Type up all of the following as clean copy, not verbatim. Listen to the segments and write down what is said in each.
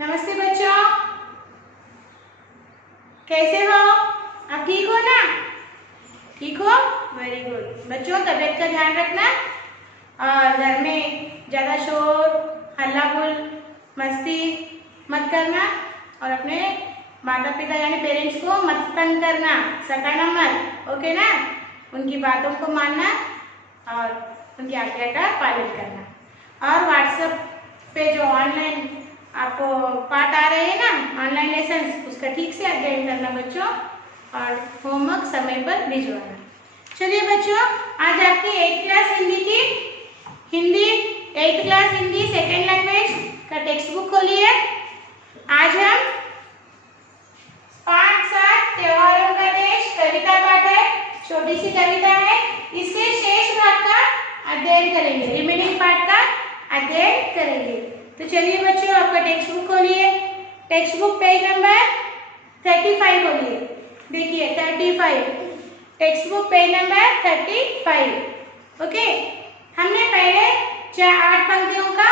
नमस्ते बच्चों, कैसे हो? आप ठीक हो ना? ठीक हो? Very good. बच्चों, तबीयत का ध्यान रखना और घर में ज़्यादा शोर हल्ला गुल मस्ती मत करना और अपने माता पिता यानी पेरेंट्स को मत तंग करना, सताना मत, ओके ना? उनकी बातों को मानना और उनकी आज्ञा का पालन करना। और व्हाट्सएप पे जो ऑनलाइन आपको पाठ आ रहे हैं ना, ऑनलाइन लेसन, उसका ठीक से अध्ययन करना बच्चों और होमवर्क समय पर भिजवाना। चलिए बच्चों, आज आपकी 8th क्लास हिंदी की सेकेंड लैंग्वेज का टेक्स्ट बुक खोलिए। आज हम 5-7 त्योहारों का देश कविता पाठ है, छोटी सी कविता है। इसके शेष भाग का अध्ययन करेंगे, रिमेनिंग पार्ट का अध्ययन करेंगे। तो चलिए बच्चों, आपका टेक्स्ट बुक खोलिए। टेक्स्ट बुक पेज नंबर 35 खोलिए। देखिए 35, text book page number 35। Okay, हमने पहले 8 पंक्तियों का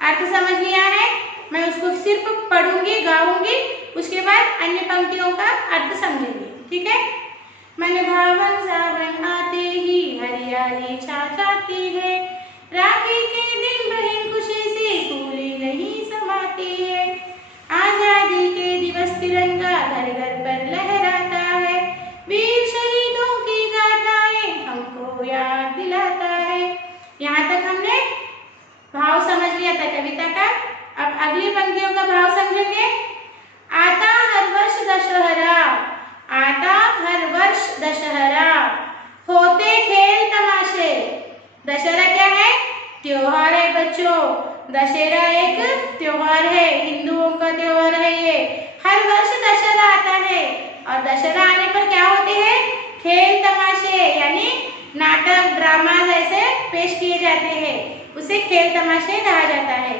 अर्थ समझ लिया है। मैं उसको सिर्फ पढ़ूंगी, गाऊंगी, उसके बाद अन्य पंक्तियों का अर्थ समझेंगे, ठीक है? मन भावन सावन आते ही हरियाली छा जाती है, राखी के दिन बहन खुशी से फूले नहीं समाती है, आजादी के दिवस तिरंगा घर घर पर लहराता है, वीर शहीदों की गाथाएं हमको याद दिलाता है। यहाँ तक हमने भाव समझ लिया था कविता का। अब अगली पंक्तियों का भाव समझेंगे। आता हर वर्ष दशहरा, आता हर वर्ष दशहरा, होते खेल तमाशे। दशहरा क्या है? त्योहार है बच्चों। दशहरा एक त्योहार है, हिंदुओं का त्योहार है ये। हर वर्ष दशहरा आता है और दशहरा आने पर क्या होते हैं? खेल तमाशे यानी नाटक ड्रामा ऐसे पेश किए जाते हैं, उसे खेल तमाशे कहा जाता है।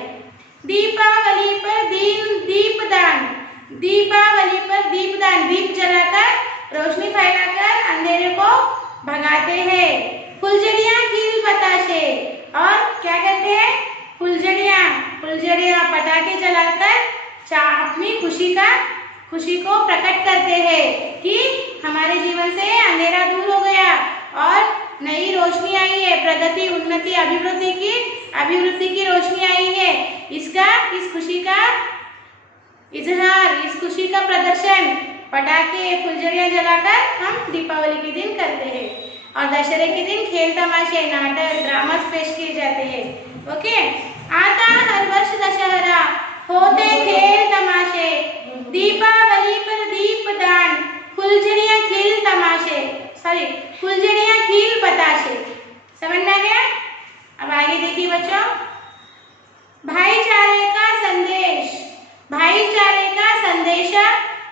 दीपावली पर दीपदान, दीपावली पर दीपदान, दीप जलाकर रोशनी फैलाकर अंधेरे को भगाते हैं। फुलझड़ियां खिल बताशे, और क्या करते हैं? फुलझड़ियां पटाखे जलाकर अपनी खुशी को प्रकट करते हैं कि हमारे जीवन से अंधेरा दूर हो गया और नई रोशनी आई है, प्रगति उन्नति अभिवृद्धि की रोशनी आई है। इस खुशी का इजहार, इस खुशी का प्रदर्शन पटाखे फुलझड़ियां जलाकर हम दीपावली के दिन करते हैं। और दशहरे के दिन खेल तमाशे नाटक ड्रामा पेश किए जाते हैं। ओके, आता हर वर्ष दशहरा, होते खेल तमाशे, दीपावली पर दीपदान, फुलझड़ियां खिल बताशे। समझ में आ गया? अब आगे देखिए बच्चों, भाईचारे का संदेशा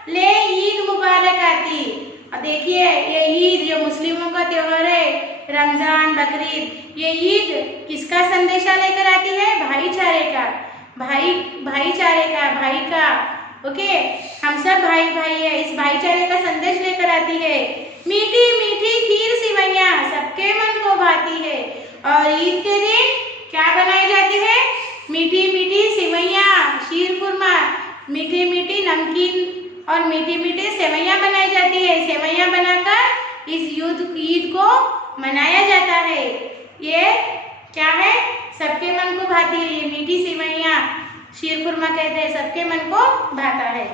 ले ईद मुबारक आती। अब देखिए, ये ईद जो मुस्लिमों का त्योहार है, रमजान बकरीद, ये ईद किसका संदेशा लेकर आती है? भाईचारे का, भाई का। ओके, हम सब भाई है, इस भाईचारे का संदेश लेकर आती है। मीठी मीठी खीर सिवैयां सबके मन को भाती है। और ईद के दिन क्या बनाई जाती है? मीठी मीठी सिवैयां, शीर खुरमा, मीठी मीठी नमकीन और मीठी मीठी सेवैयां बनाई जाती है। सेवैयां बनाकर इस ईद को मनाया जाता है। ये क्या है? सबके मन को भाती है। ये मीठी सेवैयां शीर खुरमा कहते हैं, सबके मन को भाता है।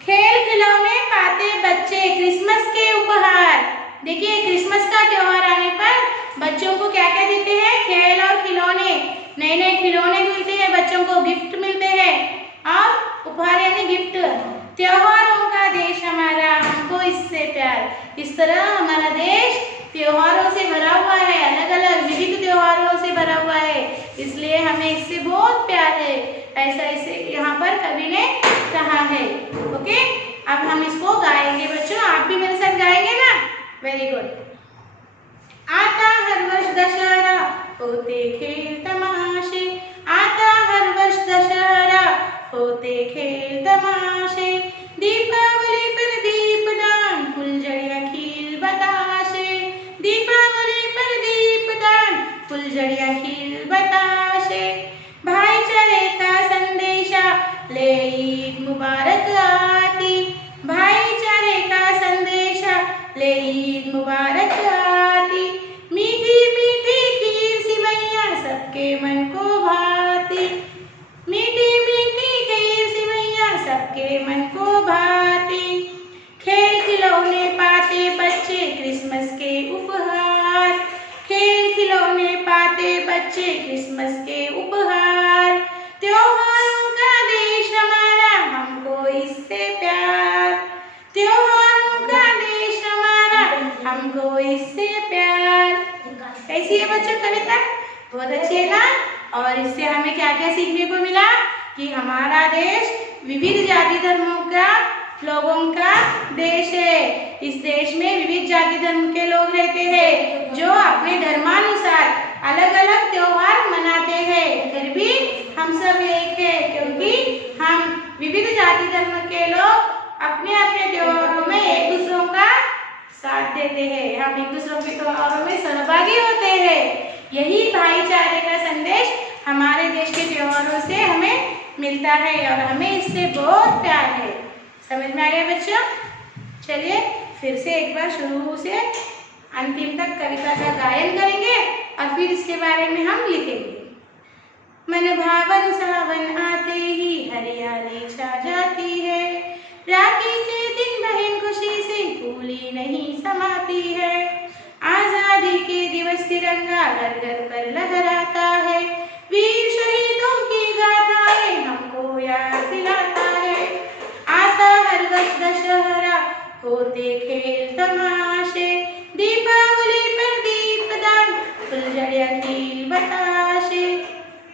खेल खिलौने पाते बच्चे क्रिसमस के उपहार। देखिए, क्रिसमस का त्योहार आने पर बच्चों को क्या क्या देते हैं? खेल और खिलौने, नए नए खिलौने मिलते हैं, बच्चों को गिफ्ट मिलते हैं और उपहार यानी गिफ्ट। त्योहारों का देश हमारा, हमको इससे प्यार। इस तरह हमारा देश त्योहारों से भरा हुआ है, अलग अलग विविध त्योहारों से भरा हुआ है, इसलिए हमें इससे बहुत प्यार है। ऐसा इसे यहाँ पर कवि ने कहा है। ओके, अब हम इसको गाएंगे बच्चों, आप भी मेरे साथ गाएंगे ना? Very good. आता हर वर्ष दशहरा, होते खेल तमाशे, आता हर वर्ष दशहरा, होते खेल तमाशे, दीपावली पर दीपदान, फुलझड़ियां खिल बताशे, दीपावली पर दीपदान, फुलझड़ियां खिल बताशे, भाईचारे का संदेश बहुत अच्छी है ना। और इससे हमें क्या क्या सीखने को मिला कि हमारा देश विविध जाति धर्मों का लोगों का देश है। इस देश में विविध जाति धर्म के लोग रहते हैं जो अपने धर्मानुसार अलग अलग त्योहार मनाते हैं, फिर भी हम सब एक है क्योंकि हम विविध जाति धर्म के लोग अपने अपने त्योहारों में एक दूसरों का साथ देते हैं, हम एक दूसरों के त्योहारों में सहभागी होते हैं। यही भाईचारे का संदेश हमारे देश के त्योहारों से हमें मिलता है और हमें इससे बहुत प्यार है। समझ में आ गया बच्चों? चलिए फिर से एक बार शुरू से अंतिम तक कविता का गायन करेंगे और फिर इसके बारे में हम लिखेंगे। मन भावन सावन आते ही हरियाली छा जाती है, राखी के दिन बहन खुशी से भूली नहीं समाती है, आजादी के दिवस तिरंगा घर घर पर लहराता है, वीर शहीदों की गाथाएं हमको याद दिलाता है, आता हर वर्ष दशहरा होते खेल तमाशे, दीपावली पर दीपदान फुलझड़ियां खिल बताशे,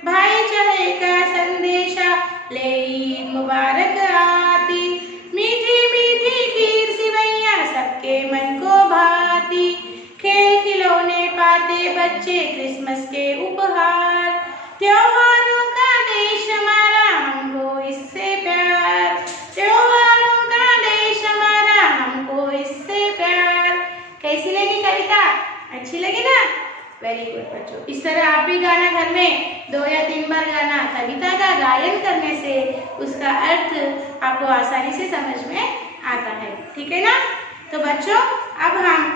भाईचारे का संदेशा ले ईद मुबारक आती, मीठी मीठी खीर सिवैया सबके मन को भाती, खेल खिलौने पाते बच्चे क्रिसमस के उपहार, त्योहारों का देश हमारा हमको इससे प्यार, त्योहारों का देश हमारा हमको इससे प्यार। कैसी लगी कविता? अच्छी लगी ना? वेरी गुड बच्चों। इस तरह आप भी गाना घर में 2 या 3 बार गाना, कविता का गायन करने से उसका अर्थ आपको आसानी से समझ में आता है। ठीक है ना? तो बच्चों अब हम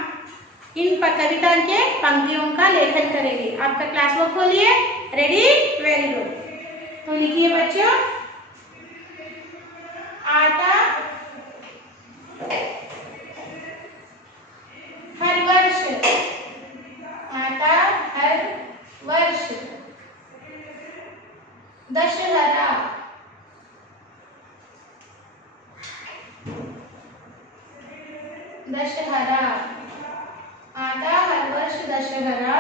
इन कविता के पंक्तियों का लेखन करेंगे। आपका क्लासवर्क खोलिए। रेडी? Very good. तो लिखिए बच्चों, आता हर वर्ष, आता हर वर्ष दशहरा, दशहरा आता हर वर्ष दशहरा,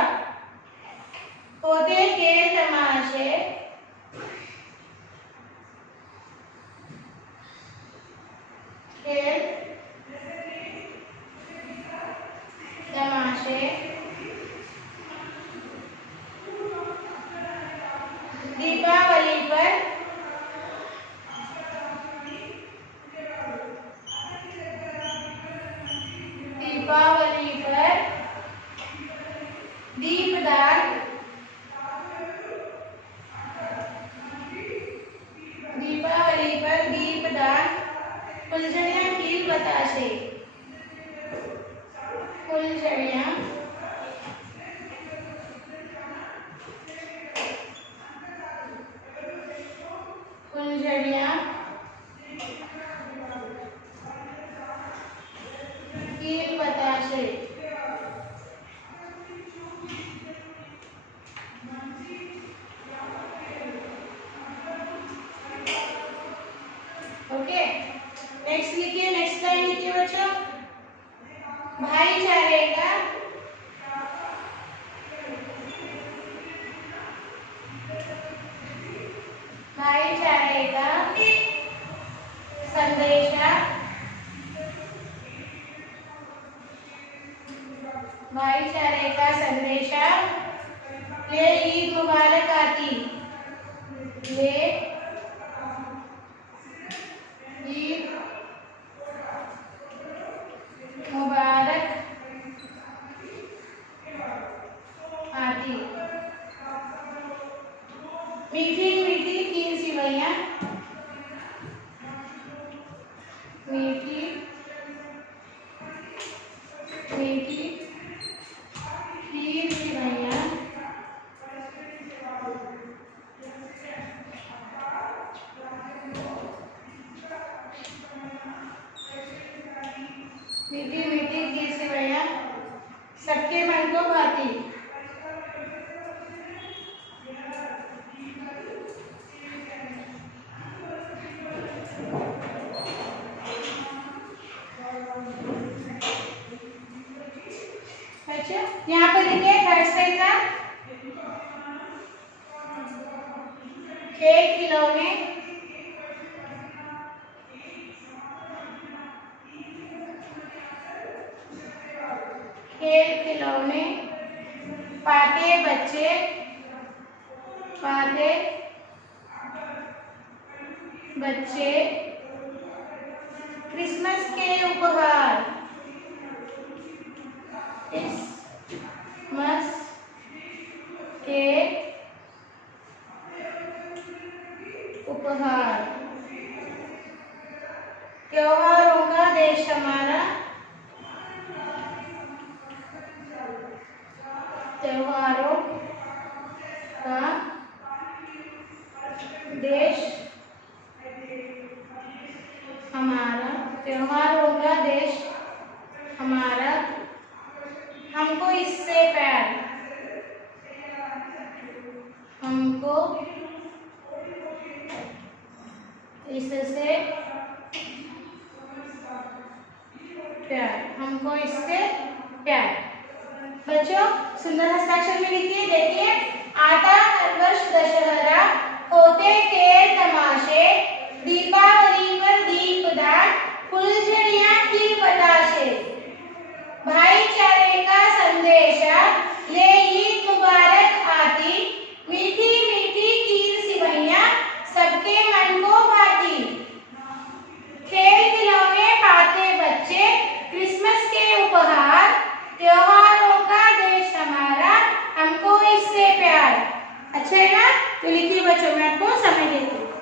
होते खेल तमाशे, खेल तमाशे, दीपावली पर दीपदान, दीपावली पर दीपदान फुलझड़ियां खिल बताशे, फुलझड़ियां फुलझड़ियां खिल बताशे। ओके, नेक्स्ट लिखिए, नेक्स्ट लाइन लिखिए बच्चों, भाईचारे का भाईचारे का संदेशा, भाईचारे का संदेशा ले ईद मुबारक आती, ले ईद मुबारक आती, मीठी मीठी खीर सिवैया, मीठी मीठी खीर सिवैया, मीठी मीठी खीर सिवैया सबके मन को भाती। अच्छा, यहाँ पर देखिए थर्ड साइड का खिलौने, खेल खिलौने, पाके बच्चे, पाके बच्चे, क्रिसमस के उपहार, क्रिसमस के उपहार, त्योहारों का देश हमारा, त्योहारों का देश हमारा, त्योहारों का देश हमारा, हमको इससे प्यार, हमको इससे प्यार, हमको इससे प्यार। बच्चों सुंदर हस्ताक्षर में लिखिए। देखिए, आता हर वर्ष दशहरा, होते खेल तमाशे, दीपावली पर दीपदान, फुलझड़ियां की बताशे, भाईचारे का संदेशा, ले ईद मुबारक आती, मीठी मीठी खीर सिवैयां, सबके मन को भाती, खेल खिलौने पाते बच्चे, क्रिसमस के उपहार, त्योहारों का देश हमारा, हमको इससे प्यार। अच्छा है ना? तो लिखिए बच्चों, मैं आपको समय देती हूँ।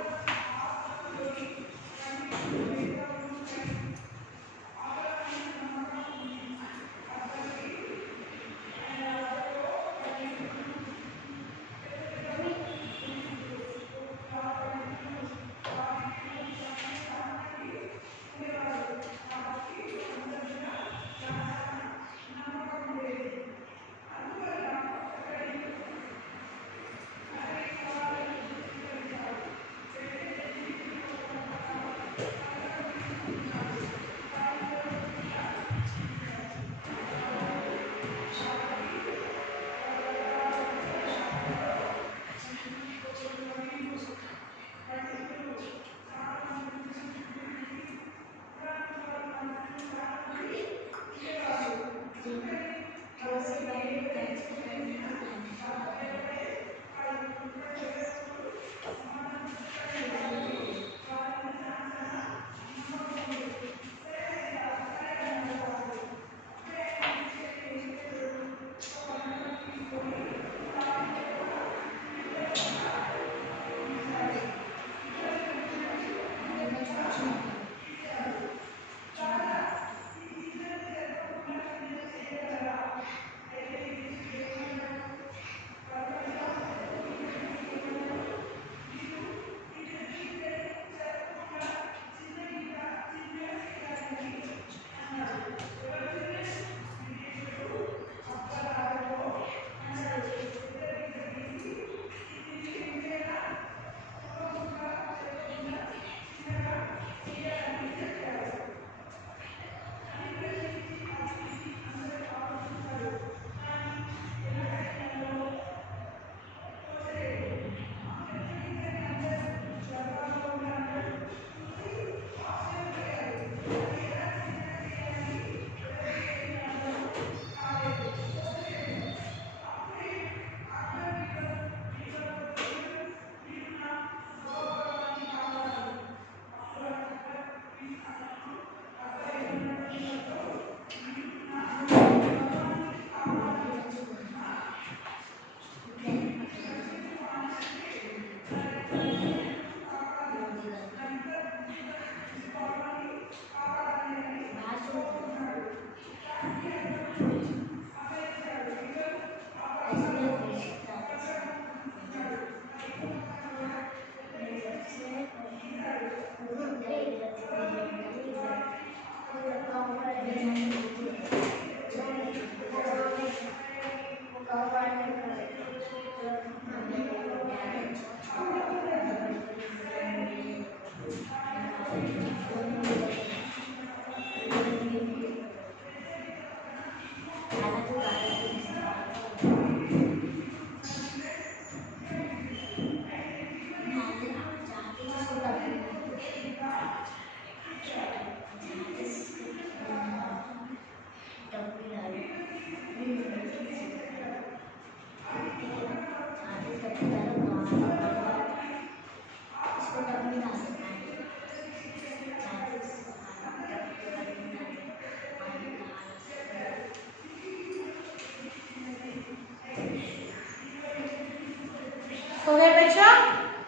हो गए बच्चों?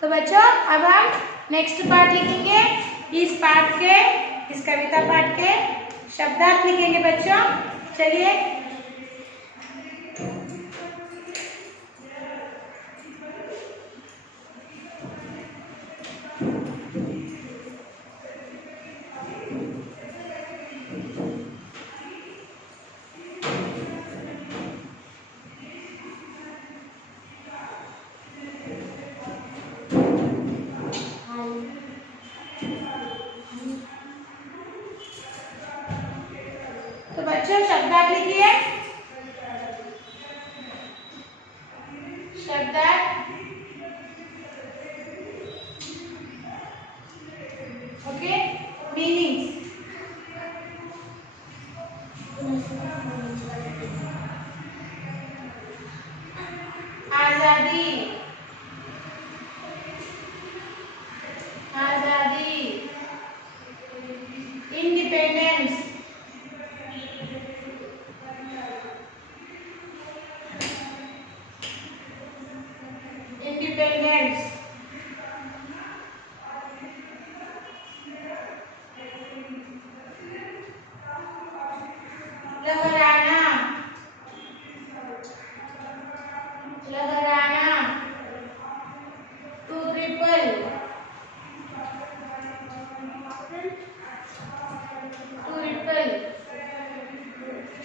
तो बच्चों अब हम नेक्स्ट पार्ट लिखेंगे। इस पार्ट के, इस कविता पार्ट के शब्दार्थ लिखेंगे बच्चों। चलिए। तो बच्चों शब्दार्थ लिखिए। शब्दार्थ, ओके, मीनिंग्स। आजादी, आजादी, इंडिपेंडेंस, इंडिपेंडेंस, लहराना, लहराना, टू ट्रिपल, टू ट्रिपल,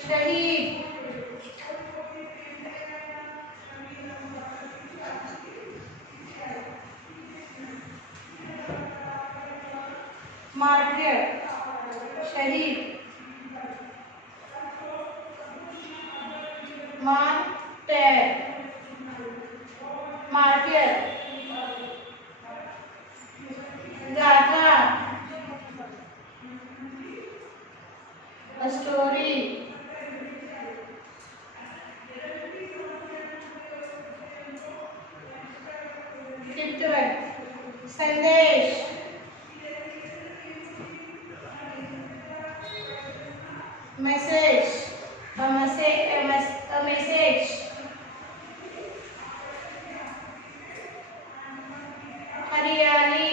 शहीद, मार्टियर, शहीद, मार्टियर, मार्टियर, गाथा, स्टोरी, फिफ्थ वन, संदेश, मैसेज, a message, हरियाली,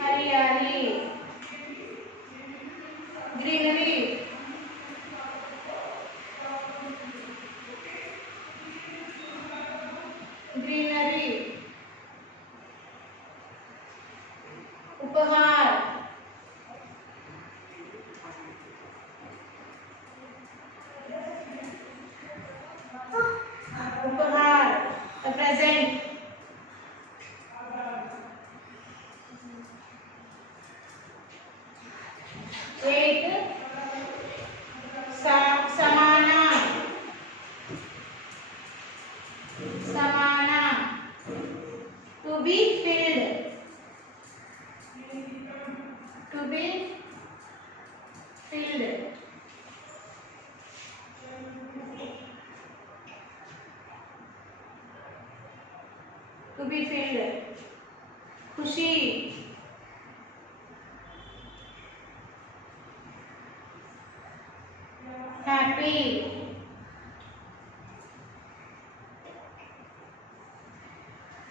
हरियाली, ग्रीनरी, ग्रीनरी, उपहार, उपहार, a present, एक, समाना, समाना, to be filled, to be filled, to be filled, खुशी, happy,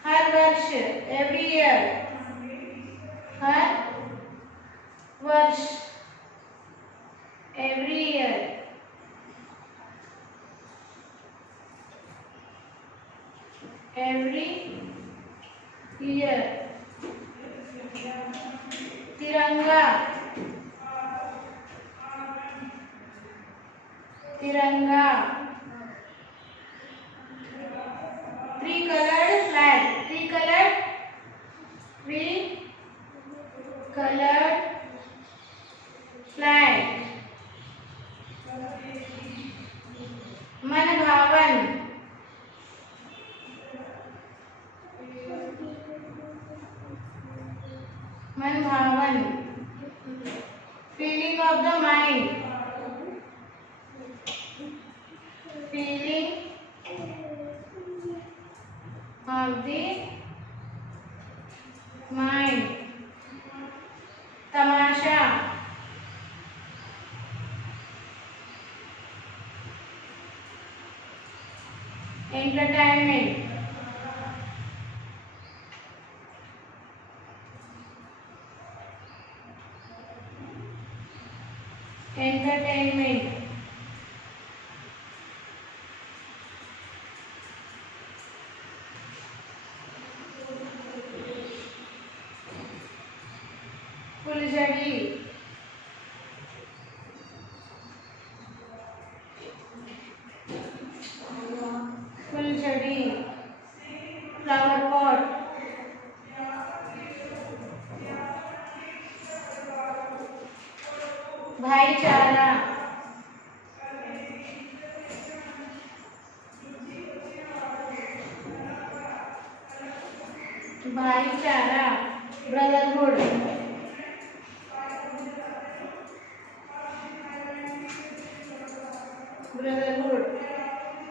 हर वर्ष, every year, हर वर्ष, every year, every year, तिरंगा, तिरंगा, three colored flag, three colored flag, मनभावन, मनभावन, feeling of the mind, feeling of the mind. Tamasha, entertainment, entertainment, फुलझड़ी, फुलझड़ी, flower pot, भाईचारा, भाईचारा, ब्रदरहुड, ब्रदरहुड,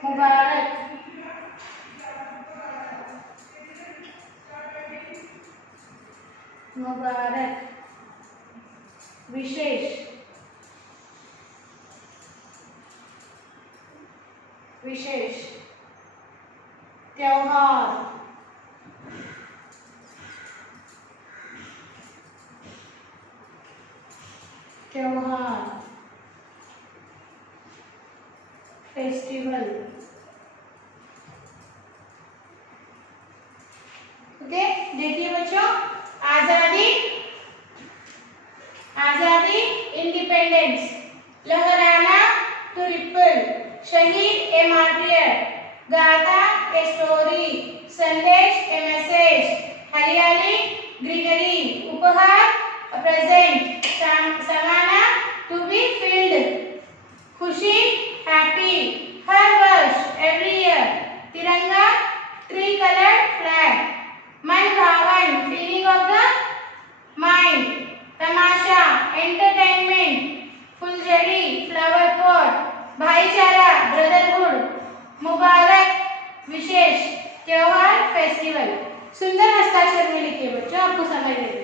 मुबारक, मुबारक, विशेष, विशेष, त्योहार, त्योहार, फेस्टिवल। ओके, देखिए बच्चों, आजादी, आजादी, इंडिपेंडेंस, लहराना टू रिपल, शहीद ए मार्टियर, गाथा ए स्टोरी, संदेश ए मैसेज, हरियाली ग्रीनरी, उपहार प्रेजेंट, समाना टू बी फील्ड, खुशी हैप्पी, हर वर्ष एवरी ईयर, तिरंगा ट्री कलर्ड फ्लैग, मन भावन feeling of the mind, Tamasha entertainment, फुलझड़ी फ्लावर पॉट, भाईचारा ब्रदरहुड, मुबारक विशेष, त्योहार फेस्टिवल। सुंदर हस्ताक्षर में लिखिए बच्चों, आपको समय दे दें।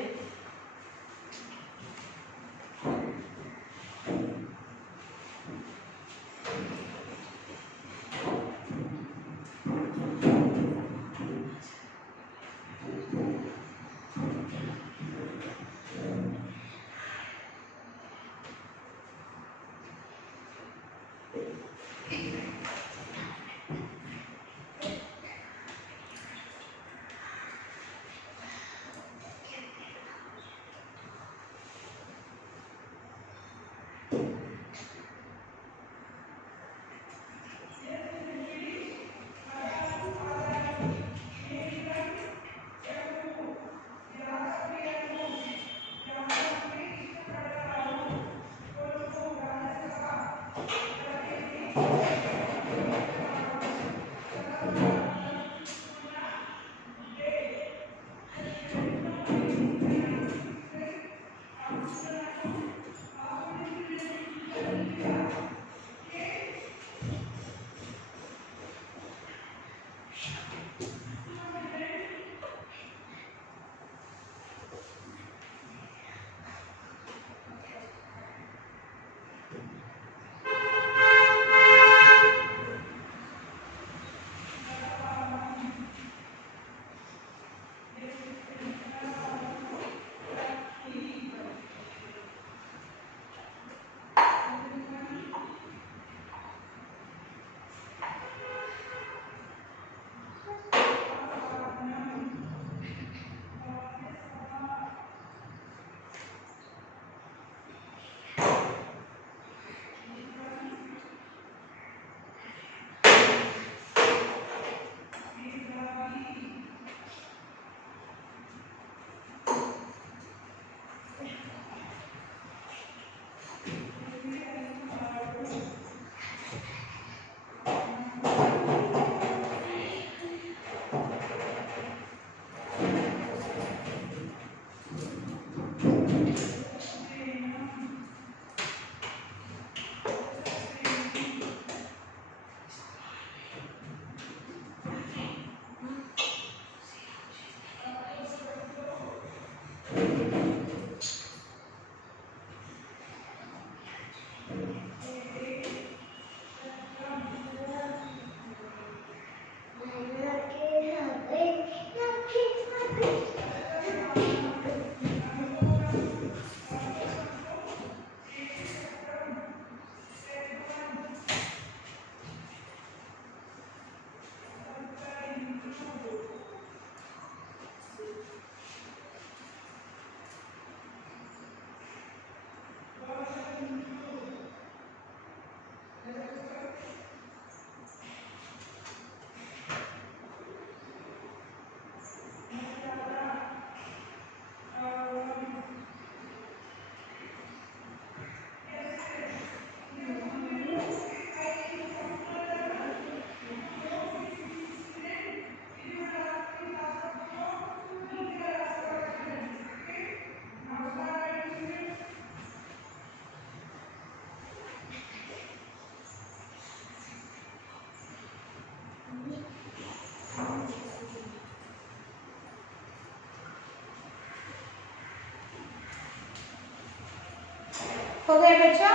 हो गए बच्चों।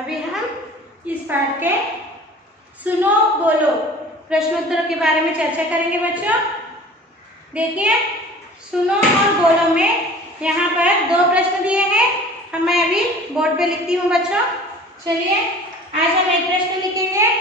अभी हम इस पाठ के सुनो बोलो प्रश्नोत्तरों के बारे में चर्चा करेंगे बच्चों। देखिए, सुनो और बोलो में यहाँ पर 2 प्रश्न दिए हैं। मैं अभी बोर्ड पे लिखती हूँ बच्चों। चलिए, आज हम एक प्रश्न लिखेंगे।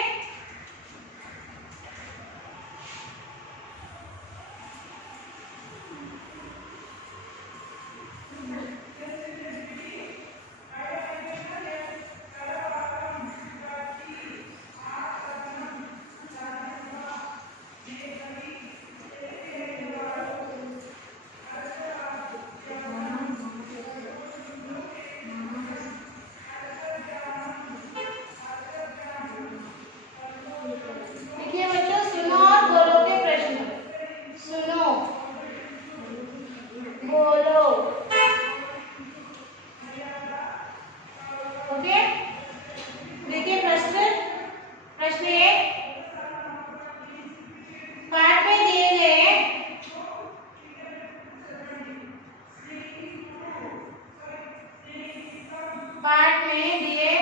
पाठ में दिए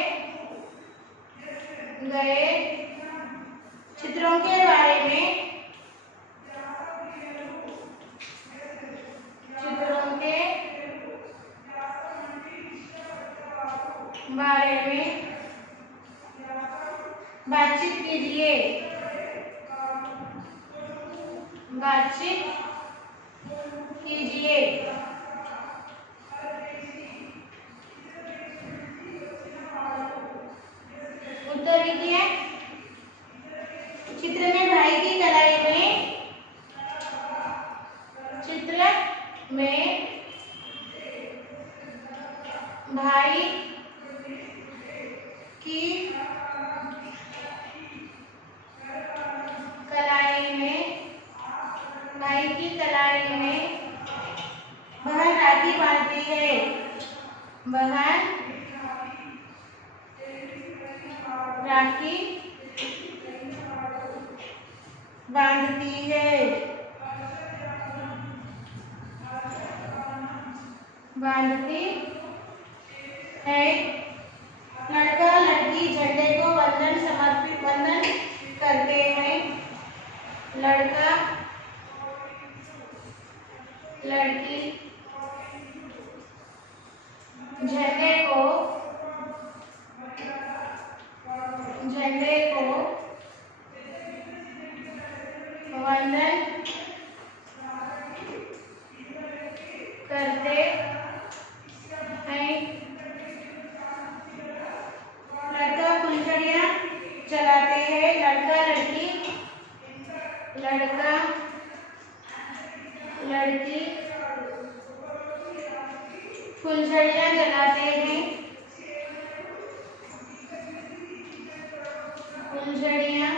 गए चित्रों के बारे में बातचीत कीजिए। उत्तर लिखिए। चित्र में भाई की कलाई में भाई की कलाई में बहन राखी बांधती है। बहन राखी बांधती है। लड़का लड़की झंडे को वंदन करते हैं। लड़का लड़की झंडे को वंदन करते हैं। लड़का फुलझड़ियाँ जलाते हैं। लड़का लड़की फुलझड़ियाँ जलाते हैं। फुलझड़ियाँ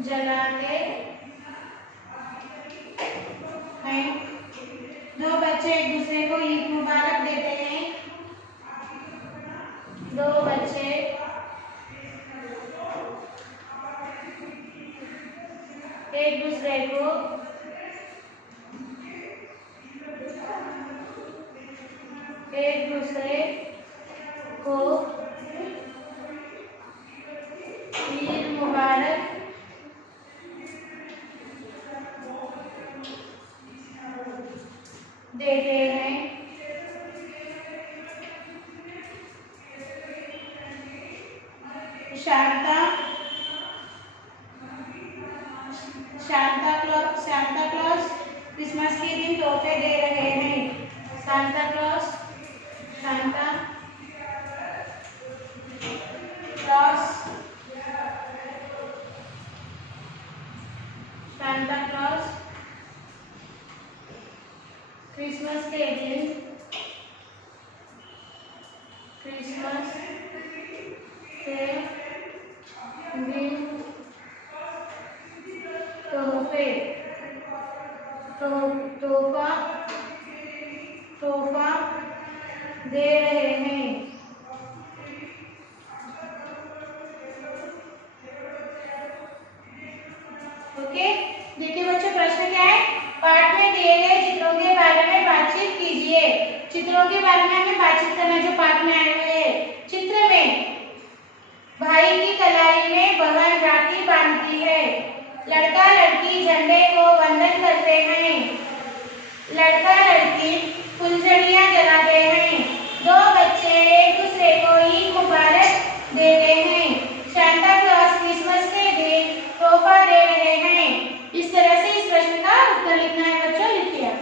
जलाते हैं। 2 बच्चे एक दूसरे को ईद मुबारक देते हैं। 2 बच्चे एक दूसरे को ईद मुबारक देते हैं। सांता क्लॉज क्रिसमस के दिन तोहफे दे रहे हैं। सांता क्लॉज क्रिसमस के दिन तोहफा दे रहे हैं। ओके, देखिए बच्चों, प्रश्न क्या है? पाठ में दिए गए चित्रों के लड़का लड़की फुलझड़ियाँ जलाते हैं। दो बच्चे एक दूसरे को ईद मुबारक देते हैं। सांता क्लॉज क्रिसमस के दिन तोहफा दे रहे हैं। इस तरह से इस प्रश्न का उत्तर लिखना है बच्चों, लिखिए।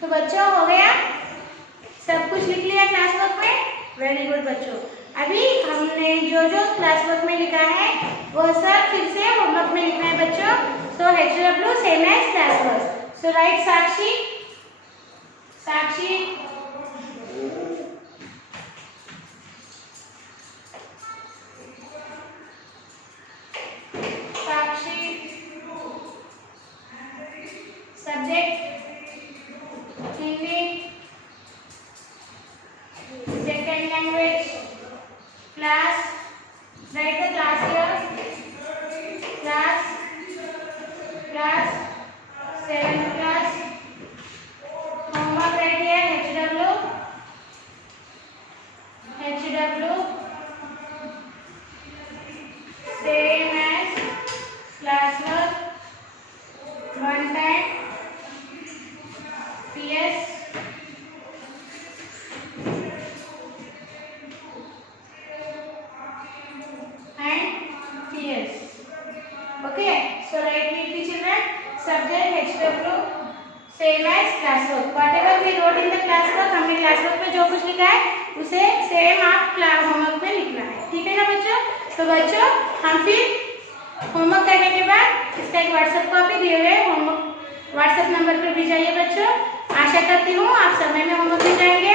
तो बच्चों हो गया, सब कुछ लिख लिया क्लासवर्क में। वेरी गुड बच्चों। अभी हमने जो जो क्लासवर्क में लिखा है वो सब फिर से होमवर्क में लिखना है बच्चों। So HW same as classwork. So right Sakshi, Sakshi subject Hindi, second language, class, right the class here, class, class 7th class, homework right here HW same as classwork, one time PS and PS. Okay, so write neatly children. Subject HW same as classwork. Whatever we wrote in the classwork, हमने classwork में जो कुछ लिखा है उसे same आप homework में लिखना है। ठीक है ना बच्चों? तो बच्चों हम फिर होमवर्क करने के बाद इसका एक व्हाट्सएप कॉपी दिए हुए होमवर्क व्हाट्सएप नंबर पर भेजाइए बच्चों। आशा करती हूँ आप समय में होमवर्क मिल जाएंगे।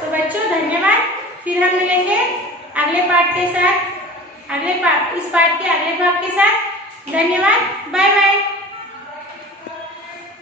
तो बच्चों धन्यवाद। फिर हम मिलेंगे अगले पार्ट के साथ, इस पार्ट के अगले भाग के साथ। धन्यवाद, बाय बाय।